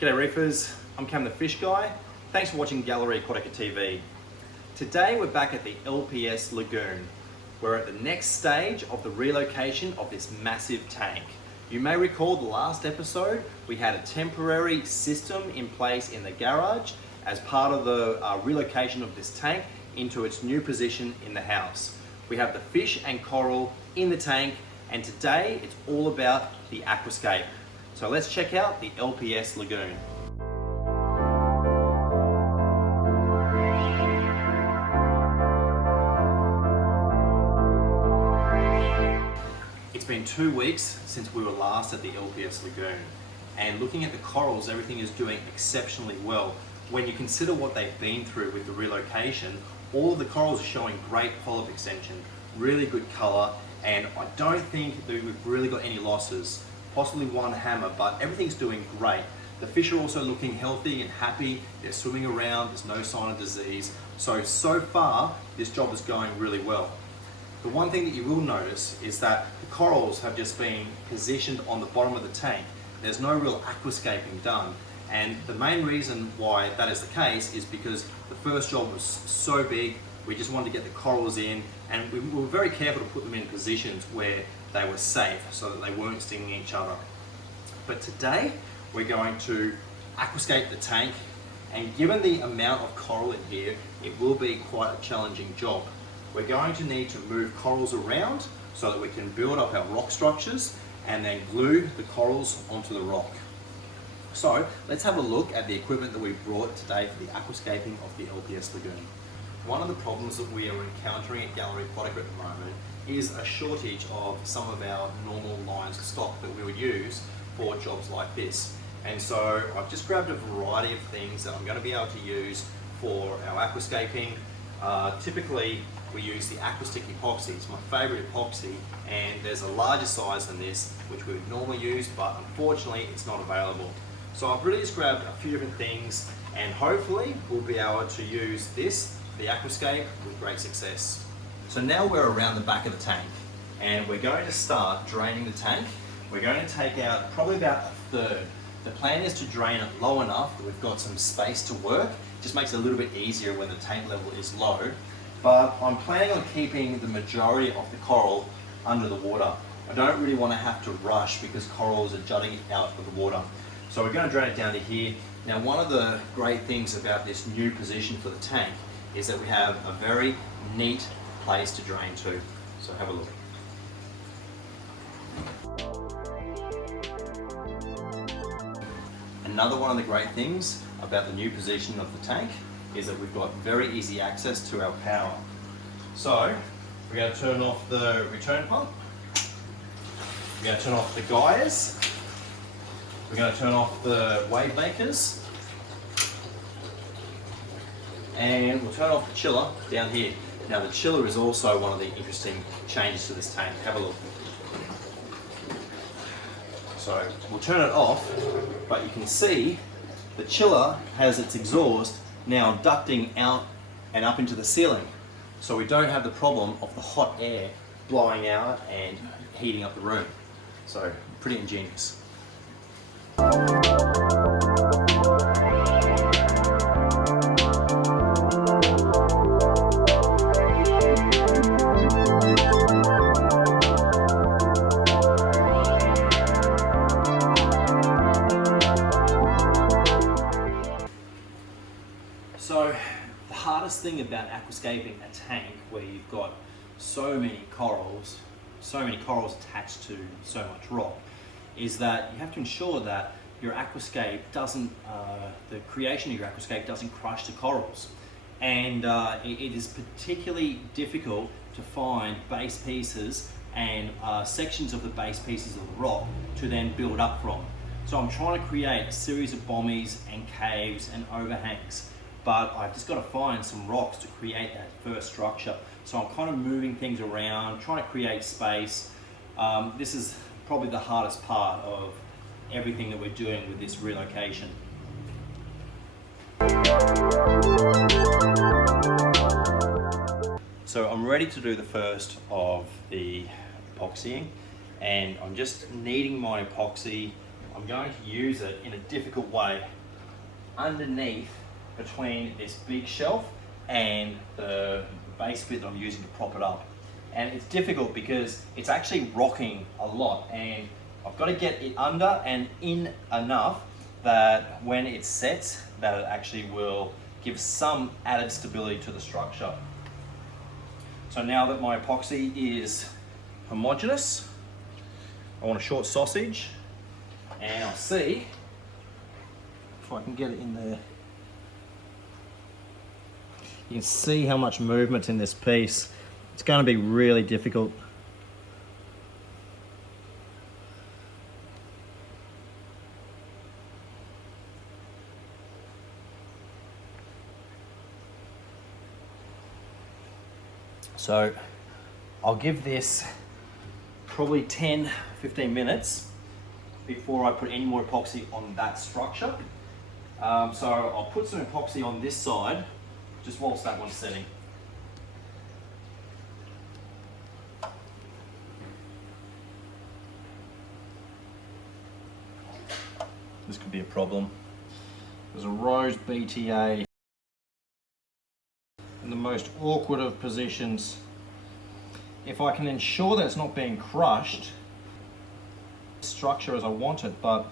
G'day Reefers, I'm Cam the Fish Guy. Thanks for watching Gallery Aquatica TV. Today we're back at the LPS Lagoon. We're at the next stage of the relocation of this massive tank. You may recall the last episode, we had a temporary system in place in the garage as part of the relocation of this tank into its new position in the house. We have the fish and coral in the tank, and today it's all about the aquascape. So let's check out the LPS Lagoon. It's been 2 weeks since we were last at the LPS Lagoon, and looking at the corals, everything is doing exceptionally well. When you consider what they've been through with the relocation, all of the corals are showing great polyp extension, really good colour, and I don't think that we've really got any losses. Possibly one hammer, but everything's doing great. The fish are also looking healthy and happy. They're swimming around, there's no sign of disease. So far, this job is going really well. The one thing that you will notice is that the corals have just been positioned on the bottom of the tank. There's no real aquascaping done. And the main reason why that is the case is because the first job was so big, we just wanted to get the corals in, and we were very careful to put them in positions where they were safe so that they weren't stinging each other. But today, we're going to aquascape the tank, and given the amount of coral in here, it will be quite a challenging job. We're going to need to move corals around so that we can build up our rock structures and then glue the corals onto the rock. So let's have a look at the equipment that we brought today for the aquascaping of the LPS Lagoon. One of the problems that we are encountering at Gallery Aquatica at the moment is a shortage of some of our normal lines of stock that we would use for jobs like this. And so I've just grabbed a variety of things that I'm going to be able to use for our aquascaping. Typically we use the Aquastick epoxy. It's my favourite epoxy, and there's a larger size than this which we would normally use, but unfortunately it's not available. So I've really just grabbed a few different things, and hopefully we'll be able to use this, the aquascape, with great success. So now we're around the back of the tank, and we're going to start draining the tank. We're going to take out probably about a third. The plan is to drain it low enough that we've got some space to work. It just makes it a little bit easier when the tank level is low. But I'm planning on keeping the majority of the coral under the water. I don't really want to have to rush because corals are jutting out of the water. So we're going to drain it down to here. Now, one of the great things about this new position for the tank is that we have a very neat place to drain to. So have a look. Another one of the great things about the new position of the tank is that we've got very easy access to our power. So we're going to turn off the return pump. We're going to turn off the gyres. We're going to turn off the wave makers. And we'll turn off the chiller down here. Now the chiller is also one of the interesting changes to this tank. Have a look. So we'll turn it off, but you can see the chiller has its exhaust now ducting out and up into the ceiling. So we don't have the problem of the hot air blowing out and heating up the room. So pretty ingenious. So the hardest thing about aquascaping a tank where you've got so many corals attached to so much rock, is that you have to ensure that your aquascape doesn't, the creation of your aquascape doesn't crush the corals. And it is particularly difficult to find base pieces and sections of the base pieces of the rock to then build up from. So I'm trying to create a series of bommies and caves and overhangs, but I've just got to find some rocks to create that first structure. So I'm kind of moving things around, trying to create space. This is probably the hardest part of everything that we're doing with this relocation. So I'm ready to do the first of the epoxying, and I'm just kneading my epoxy. I'm going to use it in a difficult way underneath between this big shelf and the base bit that I'm using to prop it up. And it's difficult because it's actually rocking a lot, and I've got to get it under and in enough that when it sets, that it actually will give some added stability to the structure. So now that my epoxy is homogeneous, I want a short sausage, and I'll see if I can get it in there. You can see how much movement's in this piece. It's going to be really difficult. So I'll give this probably 10-15 minutes before I put any more epoxy on that structure. So I'll put some epoxy on this side just whilst that one's setting. This could be a problem. There's a rose BTA in the most awkward of positions. If I can ensure that it's not being crushed, structure as I want it, but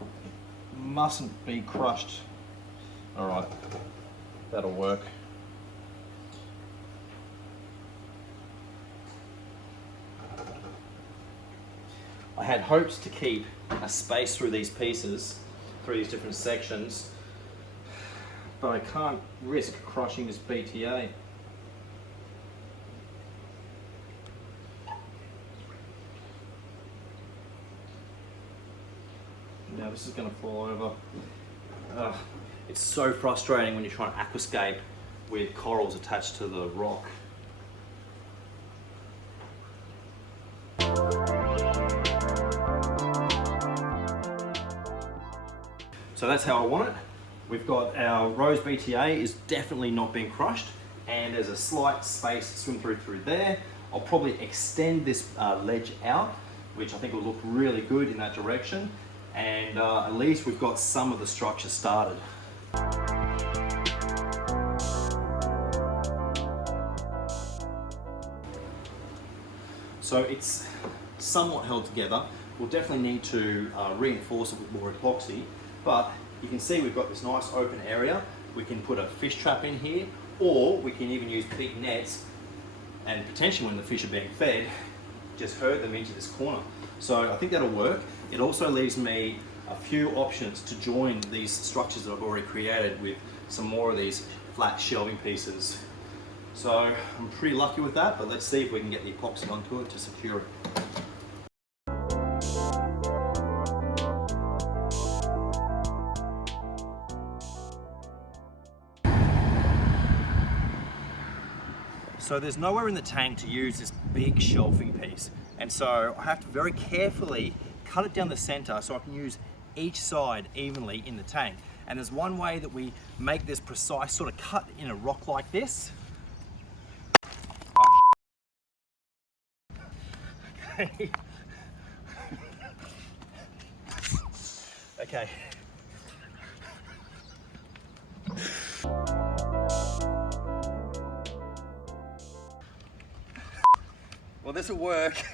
it mustn't be crushed. All right, that'll work. I had hopes to keep a space through these pieces, through these different sections, but I can't risk crushing this BTA. Now this is going to fall over. It's so frustrating when you're trying to aquascape with corals attached to the rock. So that's how I want it. We've got our rose BTA is definitely not being crushed, and there's a slight space to swim through there. I'll probably extend this ledge out, which I think will look really good in that direction. And at least we've got some of the structure started. So it's somewhat held together. We'll definitely need to reinforce it with more epoxy, but you can see we've got this nice open area. We can put a fish trap in here, or we can even use big nets, and potentially when the fish are being fed, just herd them into this corner. So I think that'll work. It also leaves me a few options to join these structures that I've already created with some more of these flat shelving pieces. So I'm pretty lucky with that, but let's see if we can get the epoxy onto it to secure it. So there's nowhere in the tank to use this big shelving piece. And so I have to very carefully cut it down the center so I can use each side evenly in the tank. And there's one way that we make this precise sort of cut in a rock like this. Okay. Okay. Well, this will work.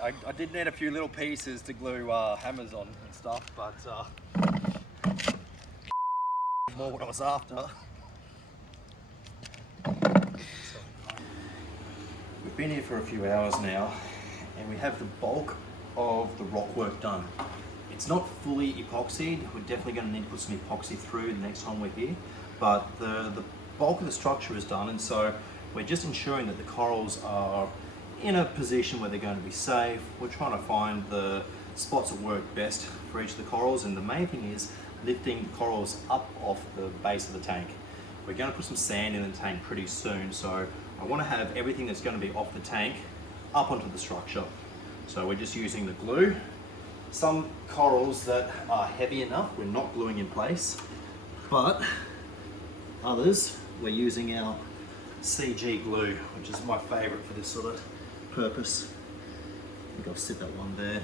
I did need a few little pieces to glue hammers on and stuff, but more what I was after. We've been here for a few hours now, and we have the bulk of the rock work done. It's not fully epoxied. We're definitely going to need to put some epoxy through the next time we're here, but the bulk of the structure is done, and so we're just ensuring that the corals are in a position where they're going to be safe. We're trying to find the spots that work best for each of the corals, and the main thing is lifting the corals up off the base of the tank. We're going to put some sand in the tank pretty soon, so I want to have everything that's going to be off the tank up onto the structure. So we're just using the glue. Some corals that are heavy enough we're not gluing in place, but others we're using our CG glue, which is my favorite for this sort of purpose. I think I'll sit that one there.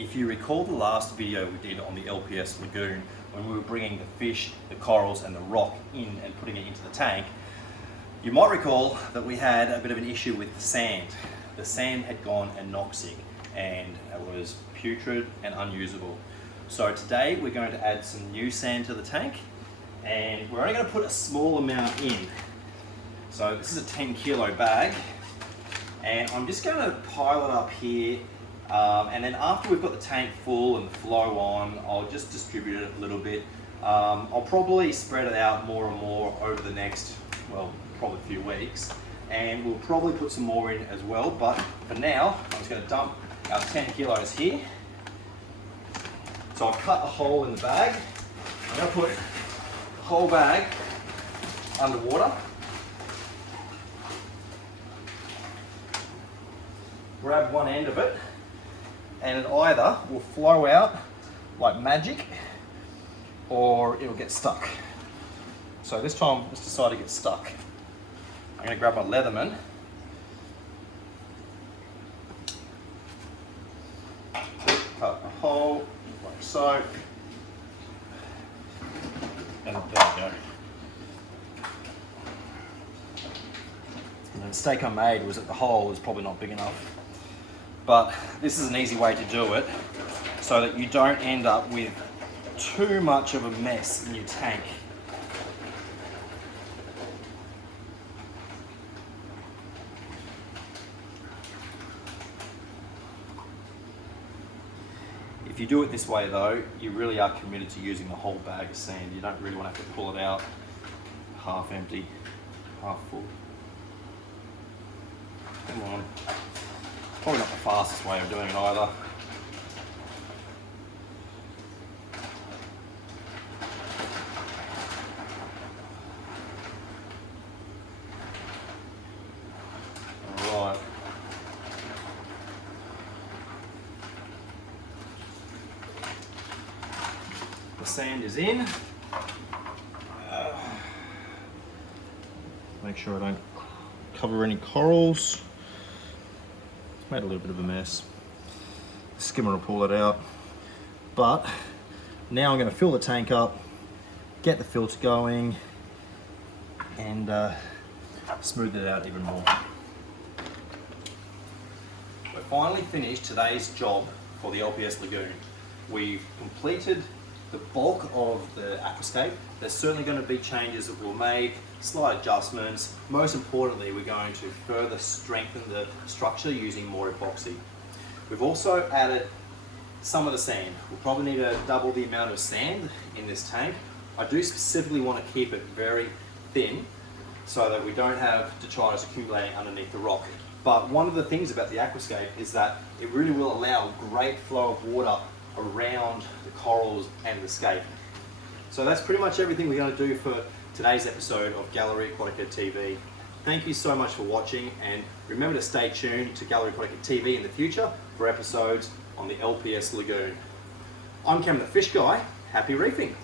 If you recall the last video we did on the LPS Lagoon, when we were bringing the fish, the corals and the rock in and putting it into the tank, you might recall that we had a bit of an issue with the sand. The sand had gone anoxic and it was putrid and unusable. So today we're going to add some new sand to the tank, and we're only going to put a small amount in. So this is a 10 kilo bag, and I'm just going to pile it up here, and then after we've got the tank full and the flow on, I'll just distribute it a little bit. I'll probably spread it out more and more over the next, well, probably a few weeks, and we'll probably put some more in as well, but for now I'm just going to dump our 10 kilos here. So I've cut a hole in the bag. I'm going to put the whole bag underwater, grab one end of it, and it either will flow out like magic or it'll get stuck. So this time let's decide to get stuck. I'm going to grab my Leatherman, cut a hole like so, and there we go. And the mistake I made was that the hole was probably not big enough, but this is an easy way to do it so that you don't end up with too much of a mess in your tank. If you do it this way though, you really are committed to using the whole bag of sand. You don't really want to have to pull it out half empty, half full. Come on. Probably not the fastest way of doing it either. Alright. The sand is in. Make sure I don't cover any corals. It's made a little bit of a mess. The skimmer will pull it out. But now I'm going to fill the tank up, get the filter going, and smooth it out even more. We're finally finished today's job for the LPS Lagoon. We've completed the bulk of the aquascape. There's certainly going to be changes that we'll make, slight adjustments. Most importantly, we're going to further strengthen the structure using more epoxy. We've also added some of the sand. We'll probably need to double the amount of sand in this tank. I do specifically want to keep it very thin so that we don't have detritus accumulating underneath the rock. But one of the things about the aquascape is that it really will allow great flow of water around the corals and the scape. So that's pretty much everything we're going to do for today's episode of Gallery Aquatica TV. Thank you so much for watching, and remember to stay tuned to Gallery Aquatica TV in the future for episodes on the LPS Lagoon. I'm Cam the Fish Guy. Happy reefing!